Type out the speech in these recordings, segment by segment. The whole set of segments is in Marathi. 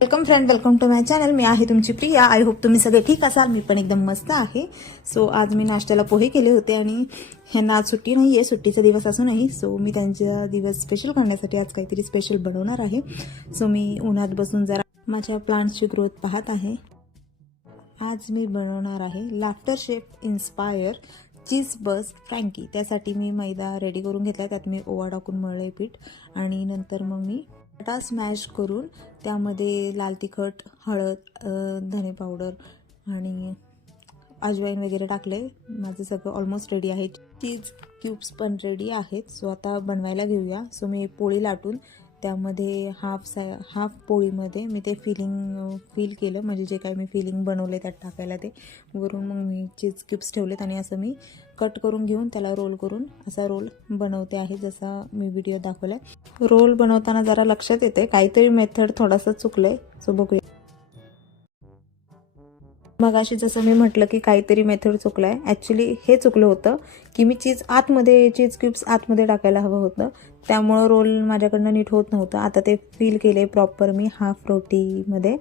Welcome friend, welcome to my channel. मी आहे तुमची प्रिया. आय होप तुम्ही सगळे ठीक असाल. मी पण एकदम मस्त आहे. सो आज मी नाश्त्याला पोहे केले होते आणि ह्यांना आज सुट्टी नाही आहे, सुट्टीचा दिवस असूनही सो मी त्यांचा दिवस स्पेशल करण्यासाठी आज काहीतरी स्पेशल बनवणार आहे. सो मी उन्हात बसून जरा माझ्या प्लांट्सची ग्रोथ पाहत आहे. आज मी बनवणार आहे लाफ्टर शेफ इन्स्पायर चीज बस फ्रँकी. त्यासाठी मी मैदा रेडी करून घेतला, त्यात मी ओवा टाकून मळले पीठ आणि नंतर मग मी बटाटा स्मॅश करून त्यामध्ये लाल तिखट, हळद, धने पावडर आणि अजवाईन वगैरे टाकले. माझं सगळं ऑलमोस्ट रेडी आहे. चीज क्यूब्स पण रेडी आहेत. सो आता बनवायला घेऊया. सो मी पोळी लाटून त्यामध्ये हाफ पोळीमध्ये मी ते फिल केलं, म्हणजे जे काही मी फिलिंग बनवले त्यात टाकायला ते वरून मग मी चीज क्यूब्स ठेवलेत आणि असं मी कट करून घेऊन त्याला रोल करून असा रोल बनवते आहे, जसा मी व्हिडिओ दाखवलाय. रोल बनवताना जरा लक्षात येते काहीतरी मेथड थोडासा चुकलंय. सो बघूया. मग अशी जसं मी म्हटलं की काहीतरी मेथड चुकलाय. ॲक्च्युली हे चुकलं होतं की मी चीज क्यूब्स आतमध्ये टाकायला हवं होतं, त्यामुळं रोल माझ्याकडनं नीट होत नव्हतं. आता ते फिल केले प्रॉपर मी हाफ रोटीमध्ये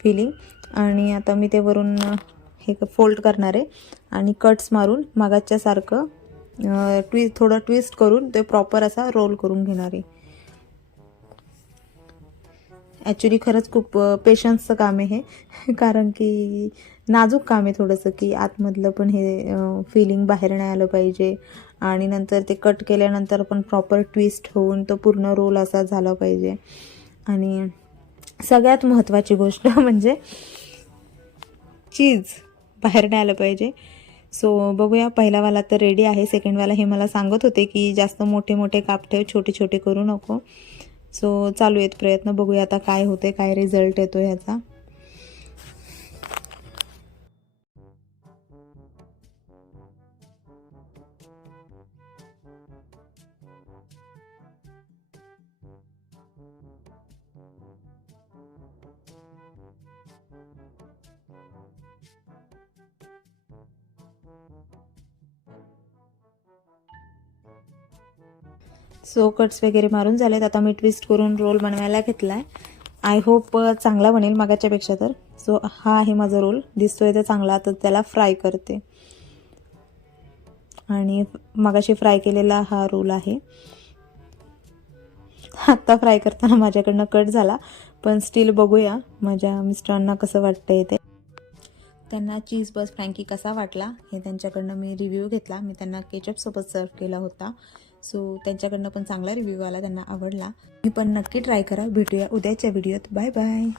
फिलिंग, आणि आता मी ते वरून हे फोल्ड करणार आहे आणि कट्स मारून मागाच्या सारखं थोडं ट्विस्ट करून ते प्रॉपर असा रोल करून घेणार आहे. ॲक्च्युली खरंच खूप पेशन्सचं काम आहे हे, कारण की नाजूक काम आहे थोडंसं, की आतमधलं पण हे फिलिंग बाहेर नाही आलं पाहिजे आणि नंतर ते कट केल्यानंतर पण प्रॉपर ट्विस्ट होऊन तो पूर्ण रोल असा झाला पाहिजे. आणि सगळ्यात महत्त्वाची गोष्ट म्हणजे चीज बाहेर नाही आलं पाहिजे. सो बघूया. पहिलावाला तर रेडी आहे. सेकंडवाला हे मला सांगत होते की जास्त मोठे मोठे काप ठेव, छोटे छोटे करू नको. सो चालू आहेत प्रयत्न. बघूया आता काय होते, काय रिझल्ट येतो ह्याचा. सो कट्स वगैरे मारून झालेत. आता मी ट्विस्ट करून रोल बनवायला घेतलाय. आय होप चांगला बनेल मागाच्यापेक्षा तर. सो हा आहे माझा रोल, दिसतोय तर चांगला. तर त्याला फ्राय करते आणि मगाशी फ्राय केलेला हा रोल आहे. आत्ता फ्राय करताना माझ्याकडनं कट झाला, पण स्टील बघूया माझ्या मिस्टरांना कसं वाटतंय ते. त्यांना चीज बस फ्रँकी कसा वाटला हे त्यांच्याकडनं मी रिव्ह्यू घेतला. मी त्यांना केचपसोबत सर्व केला होता. सो त्यांच्याकडनं पण चांगला रिव्ह्यू आला, त्यांना आवडला. मी पण नक्की ट्राय करा. भेटूया उद्याच्या व्हिडिओत. Bye bye.